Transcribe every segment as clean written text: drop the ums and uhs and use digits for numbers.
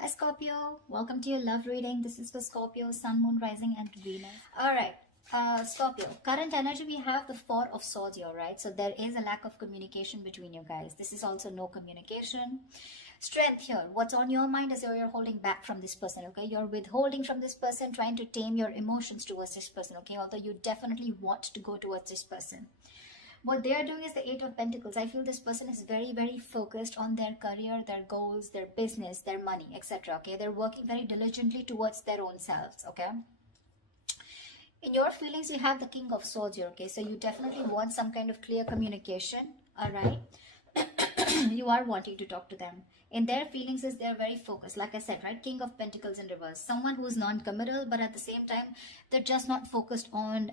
Hi Scorpio, welcome to your love reading. This is for Scorpio, Sun, Moon, Rising and Venus. Alright, Scorpio, current energy we have the Four of Swords here, right? So there is a lack of communication between you guys. This is also no communication. Strength here, what's on your mind is you're holding back from this person, okay? You're withholding from this person, trying to tame your emotions towards this person, okay? Although you definitely want to go towards this person. What they are doing is the Eight of Pentacles. I feel this person is very, very focused on their career, their goals, their business, their money, etc. Okay, they're working very diligently towards their own selves. Okay, in your feelings, you have the King of Swords here. Okay, so you definitely want some kind of clear communication. All right, you are wanting to talk to them. In their feelings is they're very focused, like I said, right? King of Pentacles in reverse, someone who's non-committal, but at the same time they're just not focused on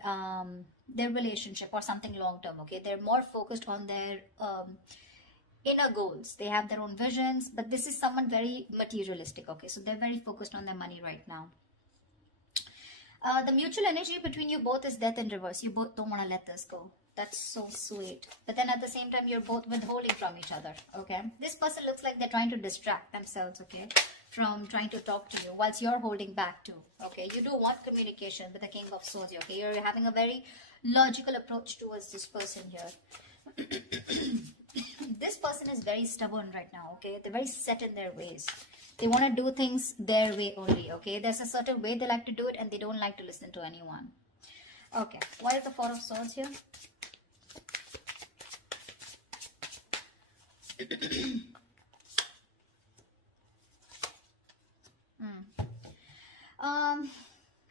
their relationship or something long-term. Okay, they're more focused on their inner goals. They have their own visions, but this is someone very materialistic. Okay, so they're very focused on their money right now. The mutual energy between you both is death in reverse. You both don't want to let this go. That's so sweet. But then at the same time, you're both withholding from each other, okay? This person looks like they're trying to distract themselves, okay, from trying to talk to you, whilst you're holding back too, okay? You do want communication with the King of Swords, okay? You're having a very logical approach towards this person here. This person is very stubborn right now, okay? They're very set in their ways. They want to do things their way only, okay? There's a certain way they like to do it and they don't like to listen to anyone. Okay, why is the Four of Swords here?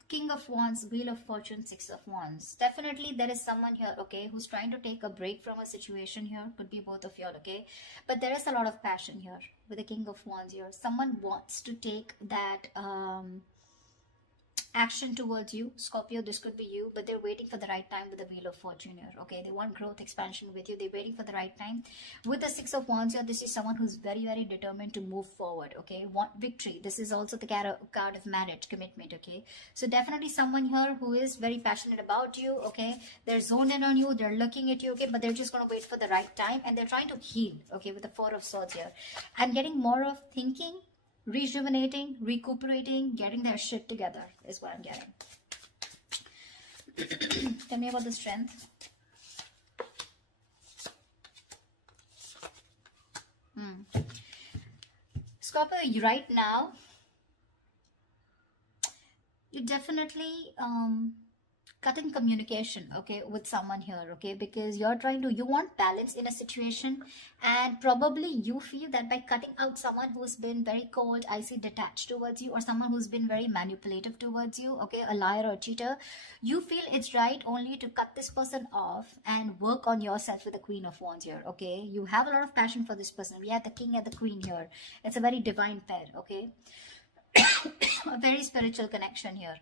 King of Wands, Wheel of Fortune, Six of Wands. Definitely there is someone here, okay, who's trying to take a break from a situation here. Could be both of y'all, okay? But there is a lot of passion here with the King of Wands here. Someone wants to take that action towards you, Scorpio. This could be you, but they're waiting for the right time with the Wheel of Fortune here, okay? They want growth, expansion with you. They're waiting for the right time. With the Six of Wands here, this is someone who's very, very determined to move forward, okay? Want victory. This is also the card of marriage, commitment, okay? So definitely someone here who is very passionate about you, okay? They're zoned in on you, they're looking at you, okay? But they're just going to wait for the right time and they're trying to heal, okay? With the Four of Swords here. I'm getting more of thinking, rejuvenating, recuperating, getting their shit together is what I'm getting. Tell me about the strength. Scorpio, right now, you definitely cutting communication, okay, with someone here, okay, because you want balance in a situation, and probably you feel that by cutting out someone who's been very cold, icy, detached towards you, or someone who's been very manipulative towards you, okay, a liar or a cheater, you feel it's right only to cut this person off and work on yourself with the Queen of Wands here, okay? You have a lot of passion for this person. We have the King and the Queen here. It's a very divine pair, okay? A very spiritual connection here.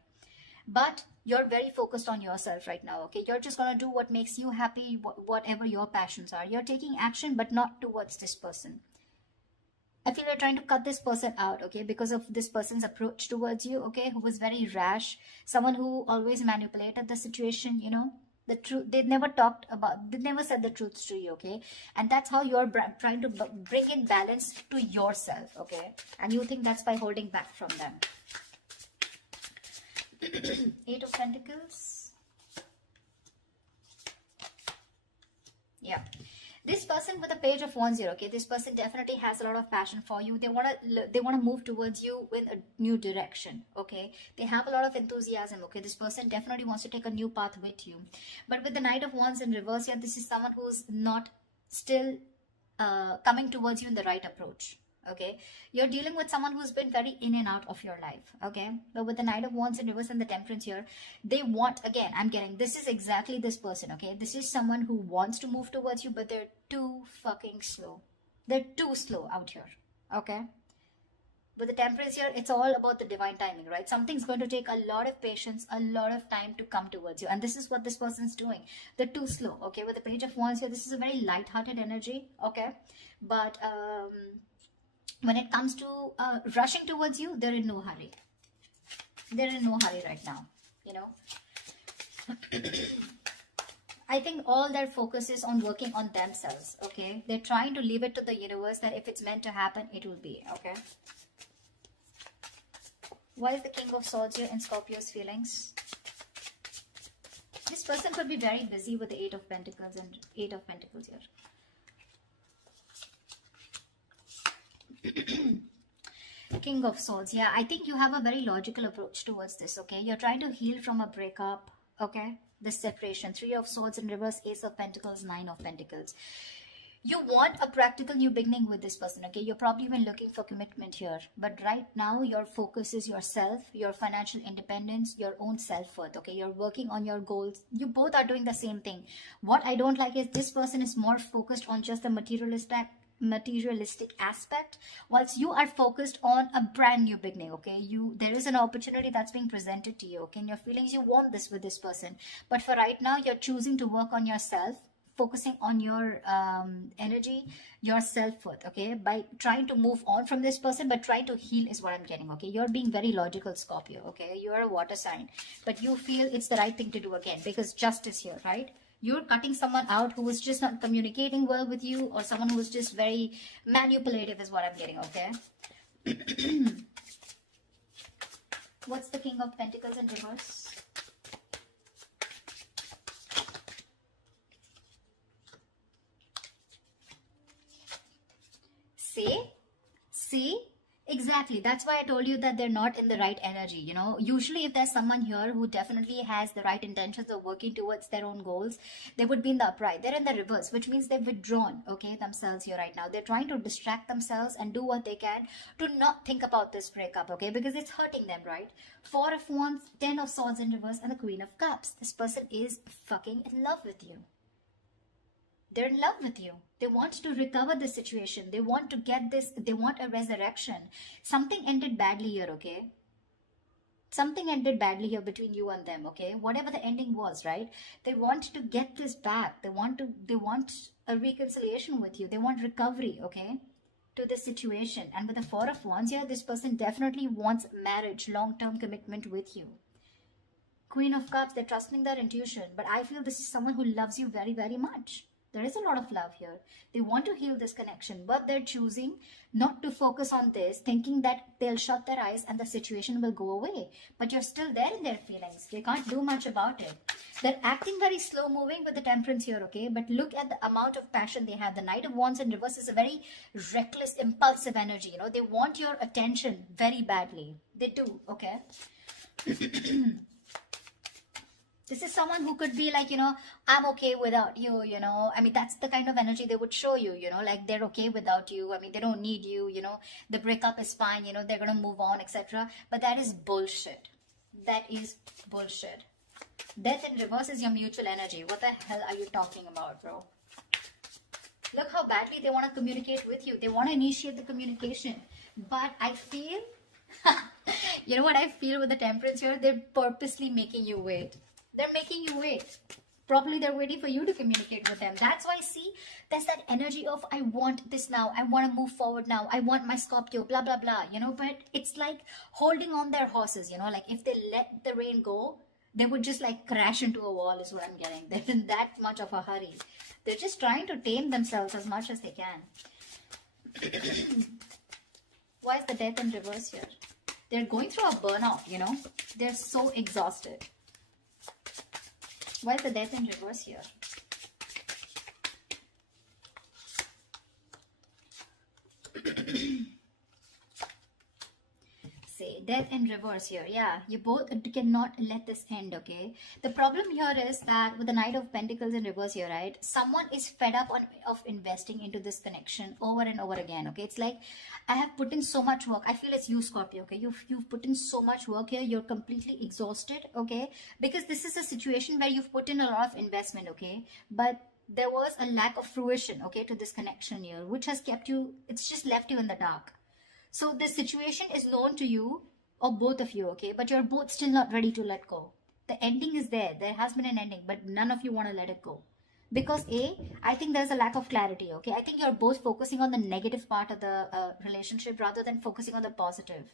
But you're very focused on yourself right now, okay? You're just gonna do what makes you happy, whatever your passions are. You're taking action, but not towards this person. I feel you're trying to cut this person out, okay, because of this person's approach towards you, okay, who was very rash, someone who always manipulated the situation, you know, the truth. They never said the truths to you, okay? And that's how you're trying to bring in balance to yourself, okay? And you think that's by holding back from them. Eight of Pentacles. Yeah, this person with a Page of Wands here, okay, this person definitely has a lot of passion for you. They want to move towards you in a new direction, okay? They have a lot of enthusiasm, okay? This person definitely wants to take a new path with you. But with the Knight of Wands in reverse here, this is someone who's not still coming towards you in the right approach, okay? You're dealing with someone who's been very in and out of your life, okay? But with the Knight of Wands in reverse and the Temperance here, they want, again, I'm getting, this is exactly this person, okay? This is someone who wants to move towards you, but they're too fucking slow. They're too slow out here, okay? With the Temperance here, it's all about the divine timing, right? Something's going to take a lot of patience, a lot of time to come towards you. And this is what this person's doing. They're too slow, okay? With the Page of Wands here, this is a very light-hearted energy, okay? But when it comes to rushing towards you, they're in no hurry. They're in no hurry right now, you know. I think all their focus is on working on themselves, okay? They're trying to leave it to the universe that if it's meant to happen, it will be, okay? Why is the King of Swords here in Scorpio's feelings? This person could be very busy with the Eight of Pentacles and Eight of Pentacles here. King of Swords. Yeah, I think you have a very logical approach towards this, okay? You're trying to heal from a breakup, okay? This separation. Three of Swords in reverse, Ace of Pentacles, Nine of Pentacles. You want a practical new beginning with this person, okay? You're probably been looking for commitment here. But right now, your focus is yourself, your financial independence, your own self-worth, okay? You're working on your goals. You both are doing the same thing. What I don't like is this person is more focused on just the materialistic aspect, whilst you are focused on a brand new beginning, okay? There is an opportunity that's being presented to you, okay? In your feelings, you want this with this person. But for right now, you're choosing to work on yourself, focusing on your energy, your self-worth, okay, by trying to move on from this person, but trying to heal is what I'm getting, okay? You're being very logical, Scorpio, okay? You're a water sign, but you feel it's the right thing to do again, because justice here, right? You're cutting someone out who was just not communicating well with you, or someone who was just very manipulative is what I'm getting, okay? What's the King of Pentacles in reverse? See, exactly. That's why I told you that they're not in the right energy, you know. Usually if there's someone here who definitely has the right intentions of working towards their own goals, they would be in the upright. They're in the reverse, which means they've withdrawn, okay, themselves here right now. They're trying to distract themselves and do what they can to not think about this breakup, okay, because it's hurting them, right? Four of Wands, Ten of Swords in reverse, and the Queen of Cups. This person is fucking in love with you. They're in love with you. They want to recover the situation. They want to get this. They want a resurrection. Something ended badly here, okay? Something ended badly here between you and them, okay? Whatever the ending was, right? They want to get this back. They want a reconciliation with you. They want recovery, okay? To the situation. And with the Four of Wands here, this person definitely wants marriage, long-term commitment with you. Queen of Cups, they're trusting their intuition. But I feel this is someone who loves you very, very much. There is a lot of love here. They want to heal this connection, but they're choosing not to focus on this, thinking that they'll shut their eyes and the situation will go away. But you're still there in their feelings. They can't do much about it. They're acting very slow moving with the Temperance here, okay? But look at the amount of passion they have. The Knight of Wands in reverse is a very reckless, impulsive energy. You know, they want your attention very badly. They do, okay? This is someone who could be like, you know, I'm okay without you, you know. I mean, that's the kind of energy they would show you, you know, like they're okay without you. I mean, they don't need you, you know, the breakup is fine, you know, they're going to move on, etc. But that is bullshit. That is bullshit. Death in reverse is your mutual energy. What the hell are you talking about, bro? Look how badly they want to communicate with you. They want to initiate the communication. But I feel, you know what I feel with the Temperance here? They're purposely making you wait. They're making you wait. Probably they're waiting for you to communicate with them. That's why, see, there's that energy of, I want this now. I want to move forward now. I want my Scorpio, blah, blah, blah, you know. But it's like holding on their horses, you know. Like if they let the rain go, they would just like crash into a wall is what I'm getting. They're in that much of a hurry. They're just trying to tame themselves as much as they can. Why is the Death in reverse here? They're going through a burnout, you know. They're so exhausted. Why is the Death in reverse here? Say, Death in reverse here. Yeah, you both cannot let this end, okay? The problem here is that with the Knight of Pentacles in reverse here, right? Someone is fed up of investing into this connection over and over again, okay? It's like, I have put in so much work. I feel it's you, Scorpio, okay? You've put in so much work here. You're completely exhausted, okay? Because this is a situation where you've put in a lot of investment, okay? But there was a lack of fruition, okay, to this connection here, which has kept you, it's just left you in the dark. So this situation is known to you, or both of you, okay? But you're both still not ready to let go. The ending is there. There has been an ending, but none of you want to let it go. Because I think there's a lack of clarity, okay? I think you're both focusing on the negative part of the relationship rather than focusing on the positive.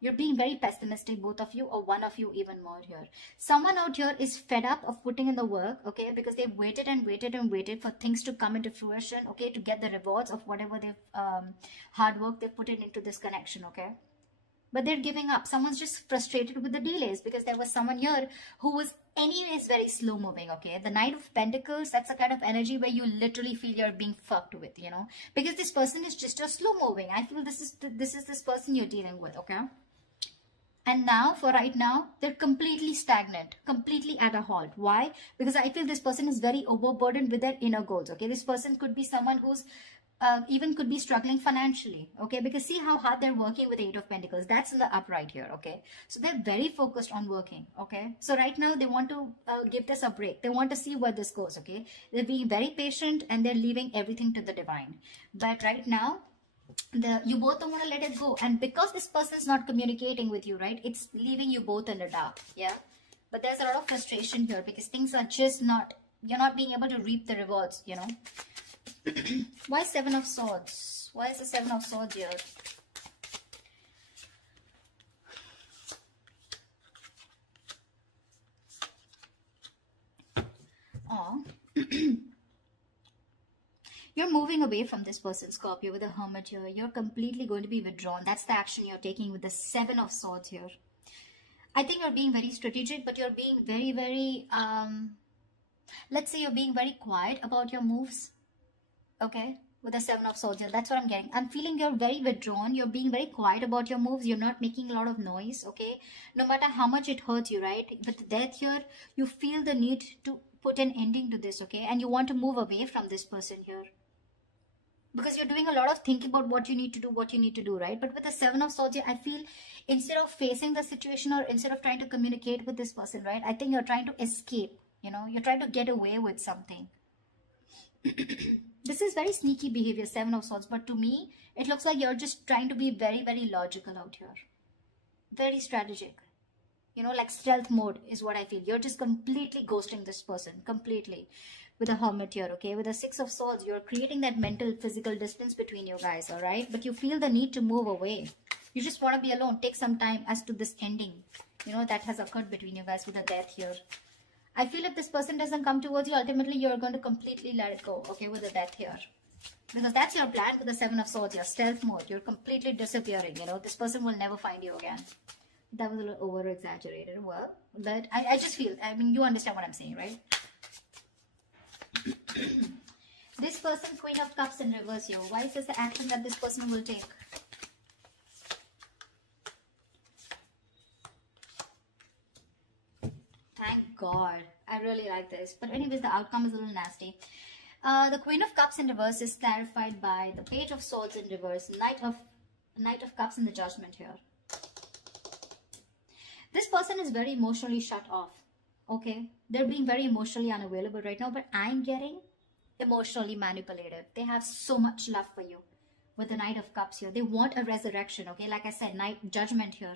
You're being very pessimistic, both of you, or one of you even more here. Someone out here is fed up of putting in the work, okay? Because they've waited and waited and waited for things to come into fruition, okay? To get the rewards of whatever they've, hard work they've put into this connection, okay? but they're giving up. Someone's just frustrated with the delays because there was someone here who was anyways very slow moving. Okay, the Knight of Pentacles, that's a kind of energy where you literally feel you're being fucked with, you know, because this person is just a slow moving. I feel this is this person you're dealing with. Okay, and now, for right now, they're completely stagnant, completely at a halt. Why? Because I feel this person is very overburdened with their inner goals. Okay, this person could be someone who's even could be struggling financially. Okay, because see how hard they're working with the Eight of Pentacles. That's in the upright here. Okay, so they're very focused on working. Okay, so right now they want to give this a break. They want to see where this goes. Okay, they're being very patient and they're leaving everything to the divine. But right now, you both don't want to let it go, and because this person is not communicating with you, right, it's leaving you both in the dark. Yeah, but there's a lot of frustration here because things are just not, you're not being able to reap the rewards, you know. Why Seven of Swords? Why is the Seven of Swords here? Oh. You're moving away from this person, Scorpio, with the Hermit here. You're completely going to be withdrawn. That's the action you're taking with the Seven of Swords here. I think you're being very strategic, but you're being very, very, let's say you're being very quiet about your moves. Okay, with the Seven of Swords here. That's what I'm getting. I'm feeling you're very withdrawn. You're being very quiet about your moves. You're not making a lot of noise. Okay, no matter how much it hurts you, right? But Death here, you feel the need to put an ending to this. Okay, and you want to move away from this person here, because you're doing a lot of thinking about what you need to do, right? But with the Seven of Swords here, I feel instead of facing the situation or instead of trying to communicate with this person, right, I think you're trying to escape, you know, you're trying to get away with something. This is very sneaky behavior, Seven of Swords, but to me, it looks like you're just trying to be very, very logical out here. Very strategic. You know, like stealth mode is what I feel. You're just completely ghosting this person, completely. With a Hermit here, okay? With the Six of Swords, you're creating that mental, physical distance between you guys, all right? But you feel the need to move away. You just want to be alone. Take some time as to this ending, you know, that has occurred between you guys with the Death here. I feel if this person doesn't come towards you, ultimately you're going to completely let it go, okay, with the Death here. Because that's your plan with the Seven of Swords, your stealth mode. You're completely disappearing, you know. This person will never find you again. That was a little over-exaggerated. Well, but I just feel, I mean, you understand what I'm saying, right? This person, Queen of Cups in reverse here. Why is this the action that this person will take? Thank God. I really like this. But anyways, the outcome is a little nasty. The Queen of Cups in reverse is clarified by the Page of Swords in reverse. Knight of Cups in the Judgment here. This person is very emotionally shut off. Okay, they're being very emotionally unavailable right now, but I'm getting emotionally manipulative. They have so much love for you with the Knight of Cups here. They want a resurrection, okay? Like I said, Judgment here.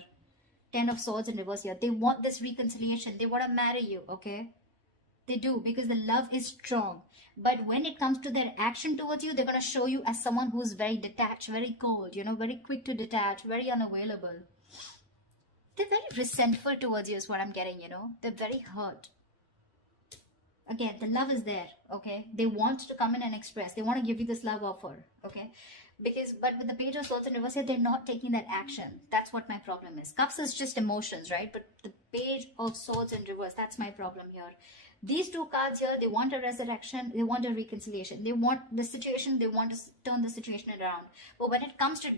Ten of Swords in reverse here. They want this reconciliation. They want to marry you, okay? They do, because the love is strong. But when it comes to their action towards you, they're going to show you as someone who's very detached, very cold, you know, very quick to detach, very unavailable. They're very resentful towards you is what I'm getting, you know. They're very hurt. Again, the love is there, okay. They want to come in and express. They want to give you this love offer, okay. But with the Page of Swords in reverse here, they're not taking that action. That's what my problem is. Cups is just emotions, right? But the Page of Swords in reverse, that's my problem here. These two cards here, they want a resurrection, they want a reconciliation, they want the situation, they want to turn the situation around. But when it comes to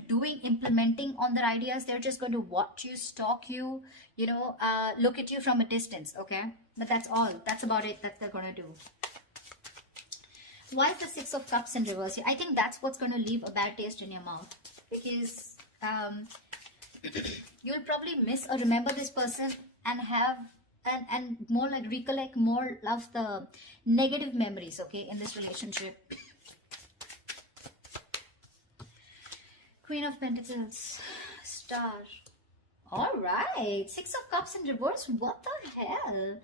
implementing on their ideas, they're just going to watch you, stalk you, you know, look at you from a distance, okay? But that's all. That's about it that they're going to do. Why is the Six of Cups in reverse here? I think that's what's going to leave a bad taste in your mouth. Because you'll probably miss or remember this person and have and more like recollect more of the negative memories, okay, in this relationship. Queen of Pentacles, Star. All right, Six of Cups in reverse. What the hell?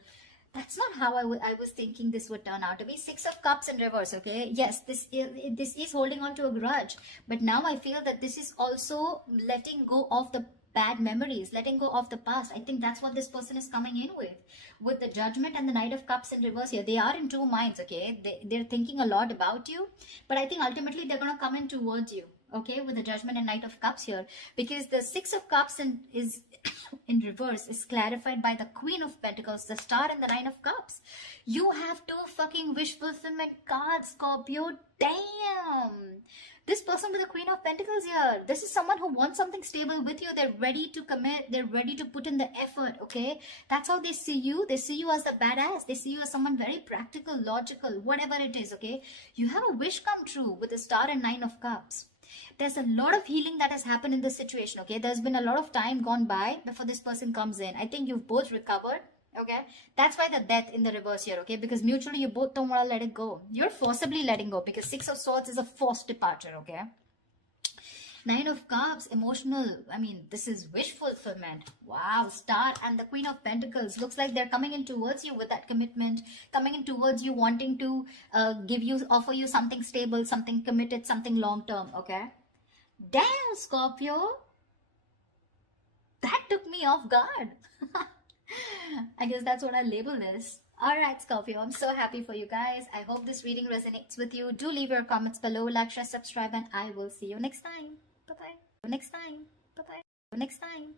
That's not how I was thinking this would turn out to be. Six of Cups in reverse, okay? Yes, this is holding on to a grudge. But now I feel that this is also letting go of the bad memories, letting go of the past. I think that's what this person is coming in with. With the Judgment and the Knight of Cups in reverse here. They are in two minds, okay? They're thinking a lot about you. But I think ultimately they're going to come in towards you. okay, with the Judgment and Knight of Cups here, because the Six of Cups is in reverse is clarified by the Queen of Pentacles, the Star, and the Nine of Cups. You have two fucking wish fulfillment cards, Scorpio. Damn. This person with the Queen of Pentacles here, this is someone who wants something stable with you. They're ready to commit. They're ready to put in the effort, okay? That's how they see you. They see you as the badass. They see you as someone very practical, logical, whatever it is, okay? You have a wish come true with the Star and Nine of Cups. There's a lot of healing that has happened in this situation, okay? There's been a lot of time gone by before this person comes in. I think you've both recovered, okay? That's why the Death in the reverse here, okay? Because mutually you both don't want to let it go. You're forcibly letting go because Six of Swords is a forced departure, okay? Nine of Cups, emotional. I mean, this is wish fulfillment. Wow, Star and the Queen of Pentacles. Looks like they're coming in towards you with that commitment. Coming in towards you, wanting to offer you something stable, something committed, something long-term, okay? Damn, Scorpio. That took me off guard. I guess that's what I label this. Alright, Scorpio, I'm so happy for you guys. I hope this reading resonates with you. Do leave your comments below, like, share, subscribe, and I will see you next time. Bye-bye. Next time. Bye-bye. Next time.